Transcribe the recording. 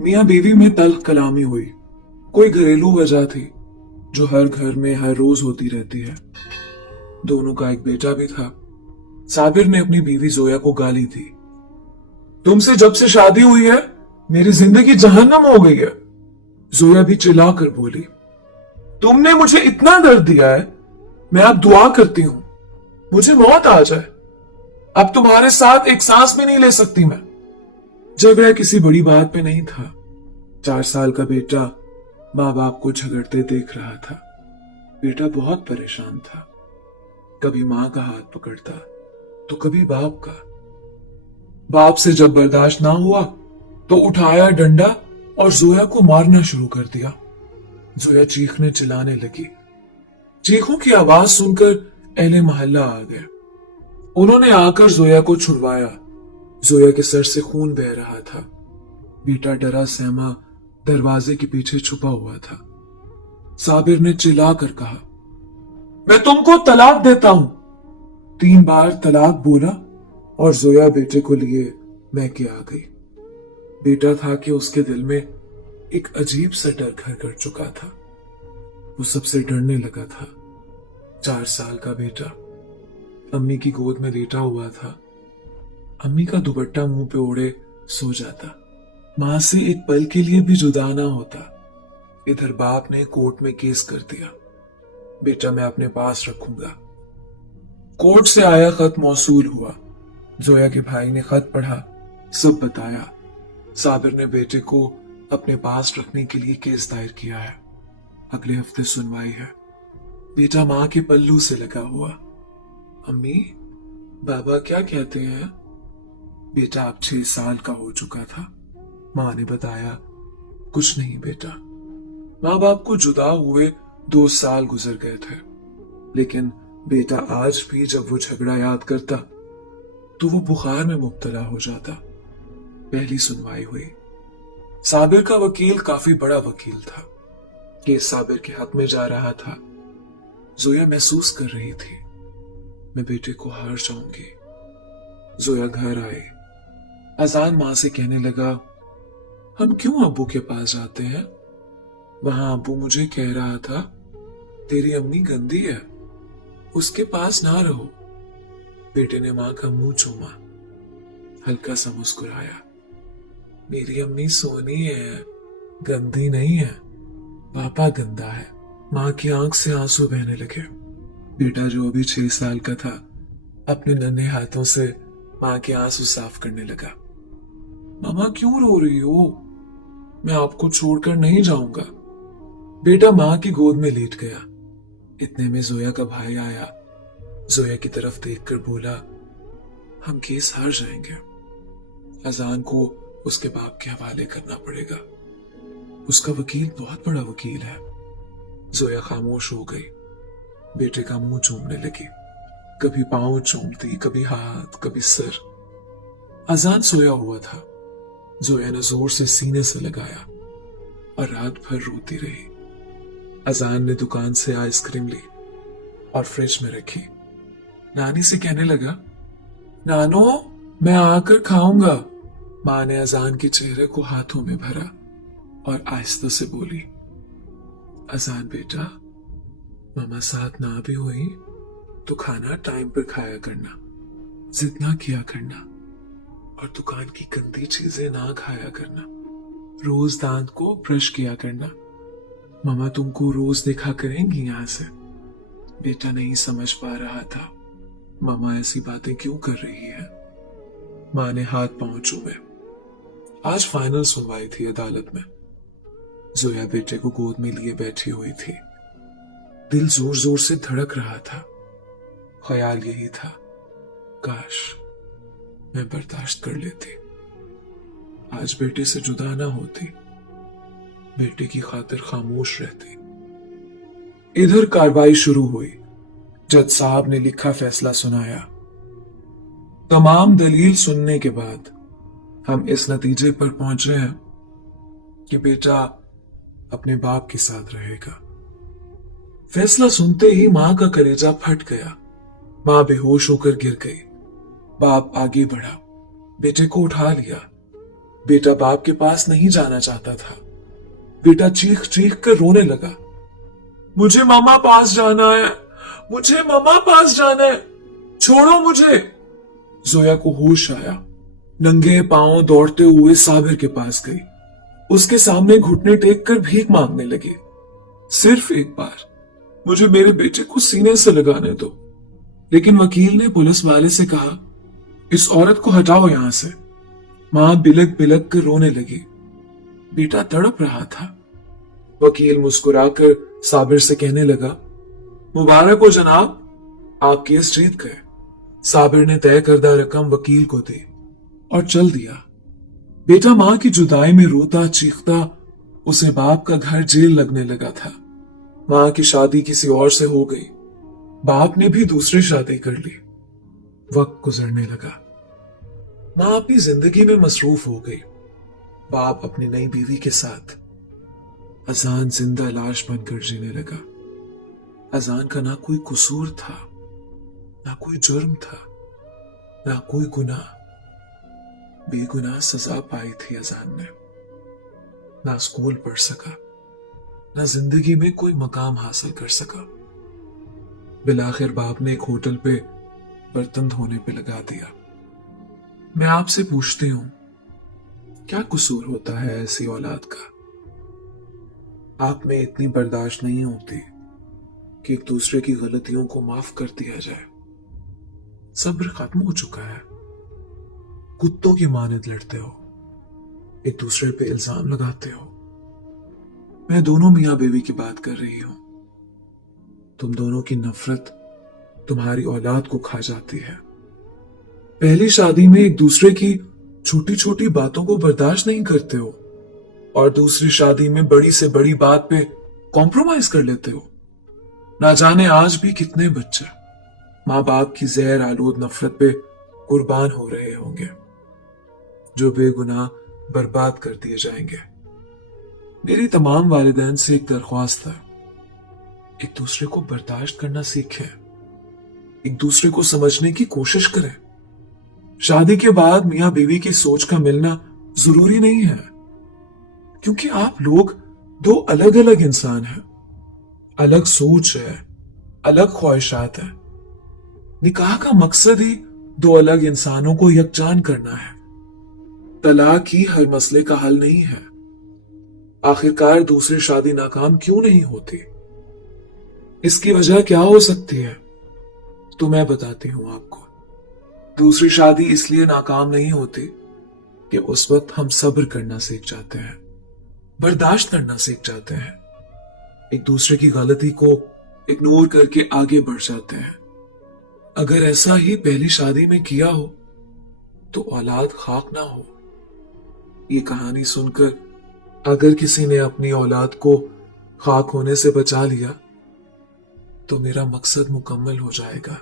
मियाँ बीवी में तल्ख कलामी हुई। कोई घरेलू वजह थी जो हर घर में हर रोज होती रहती है। दोनों का एक बेटा भी था। साबिर ने अपनी बीवी जोया को गाली दी। तुमसे जब से शादी हुई है मेरी जिंदगी जहन्नम हो गई है। जोया भी चिल्ला कर बोली, तुमने मुझे इतना दर्द दिया है, मैं अब दुआ करती हूं मुझे मौत आ जाए। अब तुम्हारे साथ एक सांस भी नहीं ले सकती मैं। झगड़ा किसी बड़ी बात पे नहीं था। 4 साल का बेटा माँ बाप को झगड़ते देख रहा था। बेटा बहुत परेशान था। कभी माँ का हाथ पकड़ता तो कभी बाप का। बाप से जब बर्दाश्त ना हुआ तो उठाया डंडा और जोया को मारना शुरू कर दिया। जोया चीखने चिल्लाने लगी। चीखों की आवाज सुनकर अहले मोहल्ला आ गए। उन्होंने आकर जोया को छुड़वाया। जोया के सर से खून बह रहा था। बेटा डरा सहमा दरवाजे के पीछे छुपा हुआ था। साबिर ने चिल्ला कर कहा, मैं तुमको तलाक देता हूं। 3 बार तलाक बोला और जोया बेटे को लिए मैके आ गई। बेटा था कि उसके दिल में एक अजीब सा डर घर कर चुका था। वो सबसे डरने लगा था। 4 साल का बेटा अम्मी की गोद में लेटा हुआ था। अम्मी का दुपट्टा मुंह पे ओढ़े सो जाता। मां से एक पल के लिए भी जुदा ना होता। इधर बाप ने कोर्ट में केस कर दिया। बेटा मैं अपने पास रखूंगा। कोर्ट से आया खत मौसूल हुआ। जोया के भाई ने खत पढ़ा, सब बताया। साबिर ने बेटे को अपने पास रखने के लिए केस दायर किया है। अगले हफ्ते सुनवाई है। बेटा मां के पल्लू से लगा हुआ। अम्मी, बाबा क्या कहते हैं? बेटा अब 6 साल का हो चुका था। मां ने बताया, कुछ नहीं बेटा। माँ बाप को जुदा हुए 2 साल गुजर गए थे, लेकिन बेटा आज भी जब वो झगड़ा याद करता तो वो बुखार में मुब्तला हो जाता। पहली सुनवाई हुई। साबिर का वकील काफी बड़ा वकील था। केस साबिर के हक में जा रहा था। जोया महसूस कर रही थी, मैं बेटे को हार जाऊंगी। जोया घर आई। अजान मां से कहने लगा, हम क्यों अब्बू के पास जाते हैं? वहां अब्बू मुझे कह रहा था, तेरी अम्मी गंदी है, उसके पास ना रहो। बेटे ने मां का मुंह चूमा, हल्का सा मुस्कुराया। मेरी अम्मी सोनी है, गंदी नहीं है, पापा गंदा है। मां की आंख से आंसू बहने लगे। बेटा जो अभी 6 साल का था अपने नन्हे हाथों से मां के आंसू साफ करने लगा। मामा क्यों रो रही हो? मैं आपको छोड़कर नहीं जाऊंगा। बेटा मां की गोद में लेट गया। इतने में जोया का भाई आया। जोया की तरफ देखकर बोला, हम केस हार जाएंगे। अजान को उसके बाप के हवाले करना पड़ेगा। उसका वकील बहुत बड़ा वकील है। जोया खामोश हो गई। बेटे का मुंह चूमने लगी। कभी पांव चूमती, कभी हाथ, कभी सर। अजान सोया हुआ था। जोया ने जोर से सीने से लगाया और रात भर रोती रही। अजान ने दुकान से आइसक्रीम ली और फ्रिज में रखी। नानी से कहने लगा, नानो मैं आकर खाऊंगा। मां ने अजान के चेहरे को हाथों में भरा और आहिस्ता से बोली, अजान बेटा, मामा साथ ना भी हुई तो खाना टाइम पर खाया करना, जिद ना किया करना और दुकान की गंदी चीजें ना खाया करना। रोज दांत को ब्रश किया करना। मामा तुमको रोज देखा करेंगी यहां से। बेटा नहीं समझ पा रहा था मामा ऐसी बातें क्यों कर रही है। मां ने हाथ पांव चूमे। आज फाइनल सुनवाई थी अदालत में। जोया बेटे को गोद में लिए बैठी हुई थी। दिल जोर जोर से धड़क रहा था। ख्याल यही था, काश मैं बर्दाश्त कर लेती, आज बेटे से जुदा ना होती, बेटे की खातिर खामोश रहती। इधर कार्रवाई शुरू हुई। जज साहब ने लिखा फैसला सुनाया। तमाम दलील सुनने के बाद हम इस नतीजे पर पहुंचे हैं कि बेटा अपने बाप के साथ रहेगा। फैसला सुनते ही मां का कलेजा फट गया। मां बेहोश होकर गिर गई। बाप आगे बढ़ा, बेटे को उठा लिया। बेटा बाप के पास नहीं जाना चाहता था। बेटा चीख चीख कर रोने लगा, मुझे मामा पास जाना है, मुझे मामा पास जाना है, छोड़ो मुझे। जोया को होश आया, नंगे पांव दौड़ते हुए साबिर के पास गई। उसके सामने घुटने टेक कर भीख मांगने लगी, सिर्फ एक बार मुझे मेरे बेटे को सीने से लगाने दो। लेकिन वकील ने पुलिस वाले से कहा, इस औरत को हटाओ यहां से। मां बिलक बिलक कर रोने लगी, बेटा तड़प रहा था। वकील मुस्कुराकर साबिर से कहने लगा, मुबारक हो जनाब, आप केस जीत गए। साबिर ने तय करदा रकम वकील को दी और चल दिया। बेटा मां की जुदाई में रोता चीखता उसे बाप का घर जेल लगने लगा था। मां की शादी किसी और से हो गई, बाप ने भी दूसरी शादी कर ली। वक्त गुजरने लगा, मां अपनी जिंदगी में मसरूफ हो गई, बाप अपनी नई बीवी के साथ। अजान जिंदा लाश बनकर जीने लगा। अजान का ना कोई कसूर था, ना कोई जुर्म था, ना कोई गुनाह। बेगुनाह सजा पाई थी अजान ने। ना स्कूल पढ़ सका, ना जिंदगी में कोई मकाम हासिल कर सका। बिलाखिर बाप ने एक होटल पे बर्तन धोने पे लगा दिया। मैं आपसे पूछती हूं, क्या कसूर होता है ऐसी औलाद का? आप में इतनी बर्दाश्त नहीं होती कि एक दूसरे की गलतियों को माफ कर दिया जाए। सब्र खत्म हो चुका है। कुत्तों की मानद लड़ते हो, एक दूसरे पे इल्जाम लगाते हो। मैं दोनों मियां बीवी की बात कर रही हूं। तुम दोनों की नफरत तुम्हारी औलाद को खा जाती है। पहली शादी में एक दूसरे की छोटी छोटी बातों को बर्दाश्त नहीं करते हो और दूसरी शादी में बड़ी से बड़ी बात पे कॉम्प्रोमाइज कर लेते हो। ना जाने आज भी कितने बच्चे मां बाप की जहर आलूद नफरत पे कुर्बान हो रहे होंगे, जो बेगुनाह बर्बाद कर दिए जाएंगे। मेरी तमाम वालिदैन से एक दरख्वास्त है, एक दूसरे को बर्दाश्त करना सीखें, एक दूसरे को समझने की कोशिश करें। शादी के बाद मियां बीवी की सोच का मिलना जरूरी नहीं है, क्योंकि आप लोग दो अलग अलग इंसान हैं, अलग सोच है, अलग ख्वाहिशात है। निकाह का मकसद ही दो अलग इंसानों को यकजान करना है। तलाक ही हर मसले का हल नहीं है। आखिरकार दूसरी शादी नाकाम क्यों नहीं होती? इसकी वजह क्या हो सकती है? तो मैं बताती हूं आपको। दूसरी शादी इसलिए नाकाम नहीं होती कि उस वक्त हम सब्र करना सीख जाते हैं, बर्दाश्त करना सीख जाते हैं, एक दूसरे की गलती को इग्नोर करके आगे बढ़ जाते हैं। अगर ऐसा ही पहली शादी में किया हो तो औलाद खाक ना हो। ये कहानी सुनकर अगर किसी ने अपनी औलाद को खाक होने से बचा लिया तो मेरा मकसद मुकम्मल हो जाएगा।